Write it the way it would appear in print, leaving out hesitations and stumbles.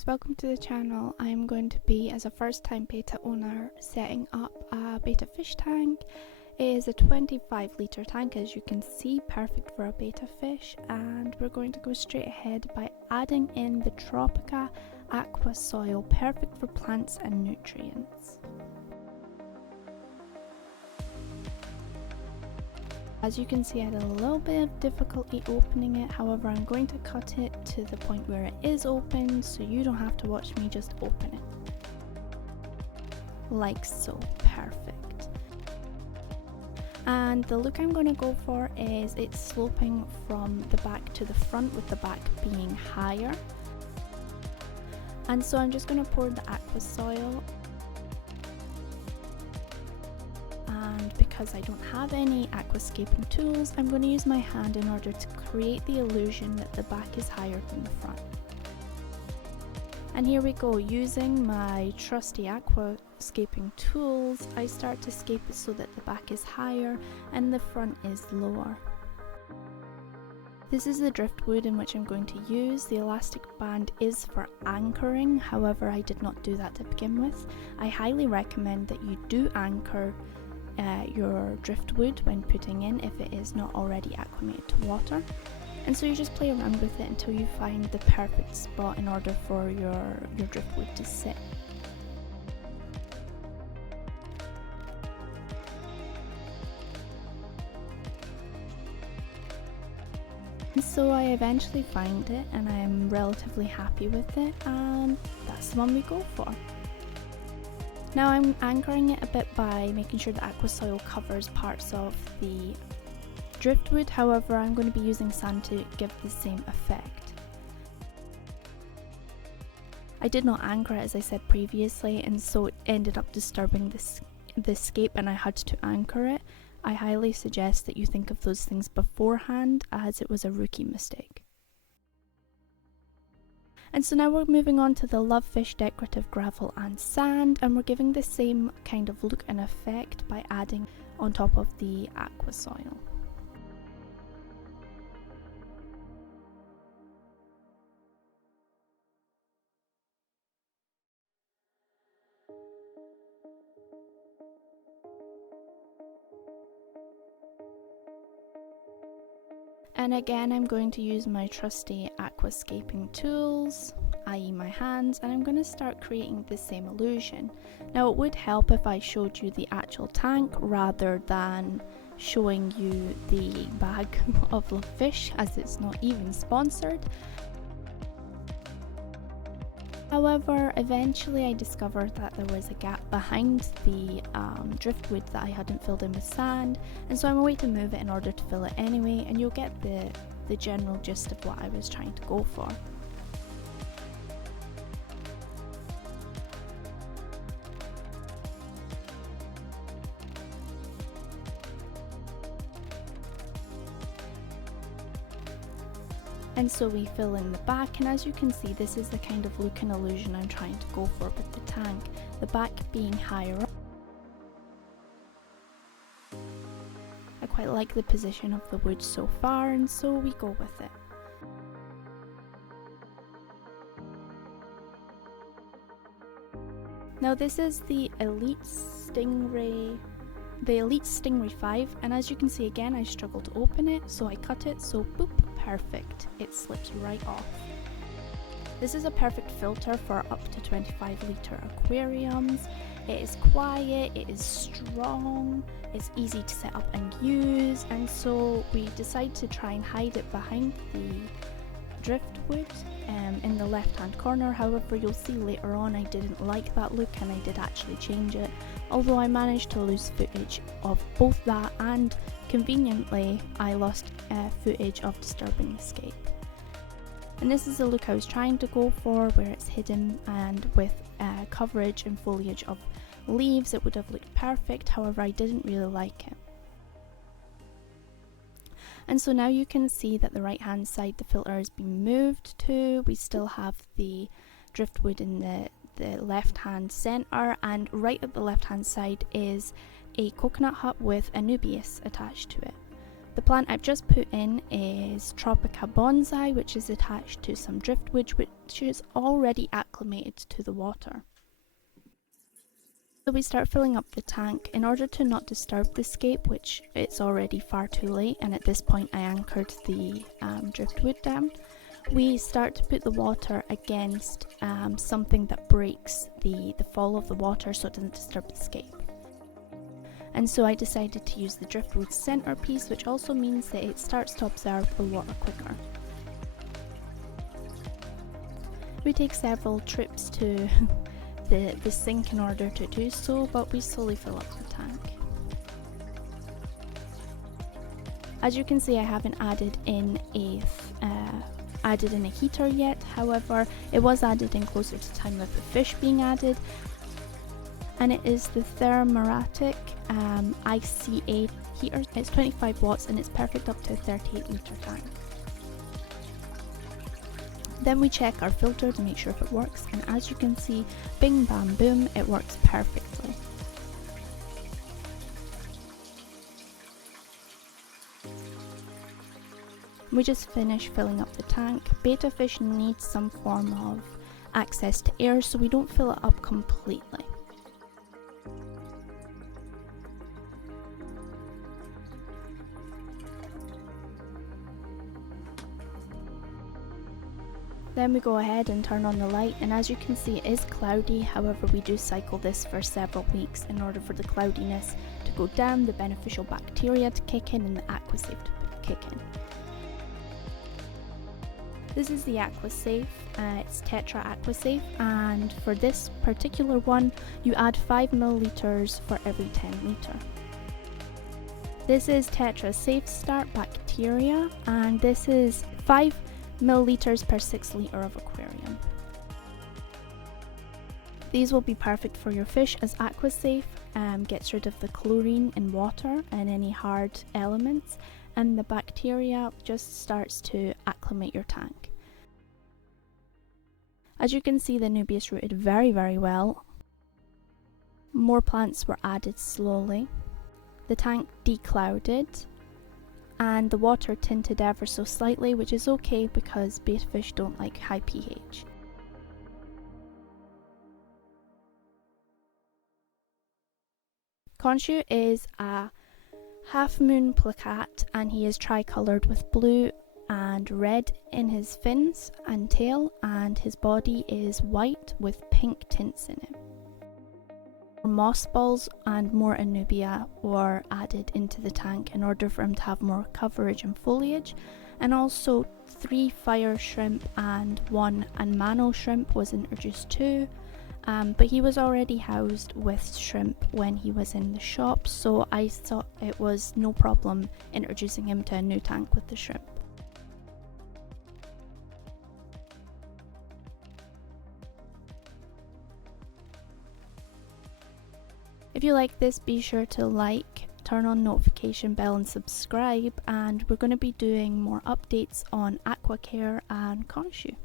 guys, welcome to the channel. I'm going to be, as a first time betta owner, setting up a betta fish tank. It is a 25 litre tank, as you can see, perfect for a betta fish, and we're going to go straight ahead by adding in the Aqua soil, perfect for plants and nutrients. As you can see, I had a little bit of difficulty opening it, however I'm going to cut it to the point where it is open so you don't have to watch me just open it. Like so, perfect. And the look I'm going to go for is it's sloping from the back to the front, with the back being higher. And so I'm just going to pour the aqua soil. And because I don't have any aquascaping tools, I'm going to use my hand in order to create the illusion that the back is higher than the front. And here we go, using my trusty aquascaping tools, I start to scape it so that the back is higher and the front is lower. This is the driftwood in which I'm going to use. The elastic band is for anchoring, however I did not do that to begin with. I highly recommend that you do anchor your driftwood when putting in, if it is not already acclimated to water. And so you just play around with it until you find the perfect spot in order for your driftwood to sit. And so I eventually find it and I am relatively happy with it, and that's the one we go for. Now I'm anchoring it a bit by making sure the aqua soil covers parts of the driftwood, however I'm going to be using sand to give the same effect. I did not anchor it, as I said previously, and so it ended up disturbing the scape and I had to anchor it. I highly suggest that you think of those things beforehand, as it was a rookie mistake. And so now we're moving on to the Lovefish decorative gravel and sand, and we're giving the same kind of look and effect by adding on top of the aqua soil. And again, I'm going to use my trusty aquascaping tools, i.e. my hands, and I'm going to start creating the same illusion. Now it would help if I showed you the actual tank rather than showing you the bag of Lovefish, as it's not even sponsored. However, eventually I discovered that there was a gap behind the driftwood that I hadn't filled in with sand, and so I'm away to move it in order to fill it anyway, and you'll get the general gist of what I was trying to go for. And so we fill in the back, and as you can see, this is the kind of look and illusion I'm trying to go for with the tank, the back being higher up. I quite like the position of the wood so far, and so we go with it. Now this is the Elite Stingray 5, and as you can see, again I struggled to open it, so I cut it, so boop, perfect, it slips right off. This is a perfect filter for up to 25 litre aquariums. It is quiet, it is strong, it's easy to set up and use, and so we decide to try and hide it behind the driftwood in the left hand corner. However, you'll see later on I didn't like that look and I did actually change it, although I managed to lose footage of both that, and conveniently I lost footage of disturbing the scape. And this is the look I was trying to go for, where it's hidden and with coverage and foliage of leaves. It would have looked perfect, however I didn't really like it. And so now you can see that the right hand side the filter has been moved to. We still have the driftwood in the left hand centre, and right at the left hand side is a coconut hut with a nubius attached to it. The plant I've just put in is Tropica bonsai, which is attached to some driftwood, which is already acclimated to the water. So we start filling up the tank. In order to not disturb the scape, which it's already far too late, and at this point I anchored the driftwood down, we start to put the water against something that breaks the fall of the water so it doesn't disturb the scape. And so I decided to use the driftwood centerpiece, which also means that it starts to absorb the water quicker. We take several trips to the sink in order to do so, but we slowly fill up the tank. As you can see, I haven't added in a heater yet. However, it was added in closer to time of the fish being added, and it is the Thermoratic ICA heater. It's 25 watts and it's perfect up to a 38 litre tank. Then we check our filter to make sure if it works, and as you can see, bing bam boom, it works perfectly. We just finished filling up the tank. Betta fish needs some form of access to air, so we don't fill it up completely. Then we go ahead and turn on the light, and as you can see, it is cloudy. However, we do cycle this for several weeks in order for the cloudiness to go down, the beneficial bacteria to kick in, and the Aqua Safe to kick in. This is the Aqua Safe, it's Tetra Aqua Safe, and for this particular one, you add 5 milliliters for every 10 litre. This is Tetra Safe Start Bacteria, and this is 5 milliliters per 6 litre of aquarium. These will be perfect for your fish, as Aqua Safe gets rid of the chlorine in water and any hard elements, and the bacteria just starts to acclimate your tank. As you can see, the Nubius rooted very well. More plants were added slowly. The tank declouded, and the water tinted ever so slightly, which is okay because betta fish don't like high pH. Khonshu is a half moon plakat, and he is tricoloured with blue and red in his fins and tail, and his body is white with pink tints in it. Moss balls and more Anubia were added into the tank in order for him to have more coverage and foliage, and also 3 fire shrimp and 1 Anmano shrimp was introduced too, but he was already housed with shrimp when he was in the shop, so I thought it was no problem introducing him to a new tank with the shrimp. If you like this, be sure to like, turn on notification bell and subscribe, and we're going to be doing more updates on Aqua Care and Khonshu.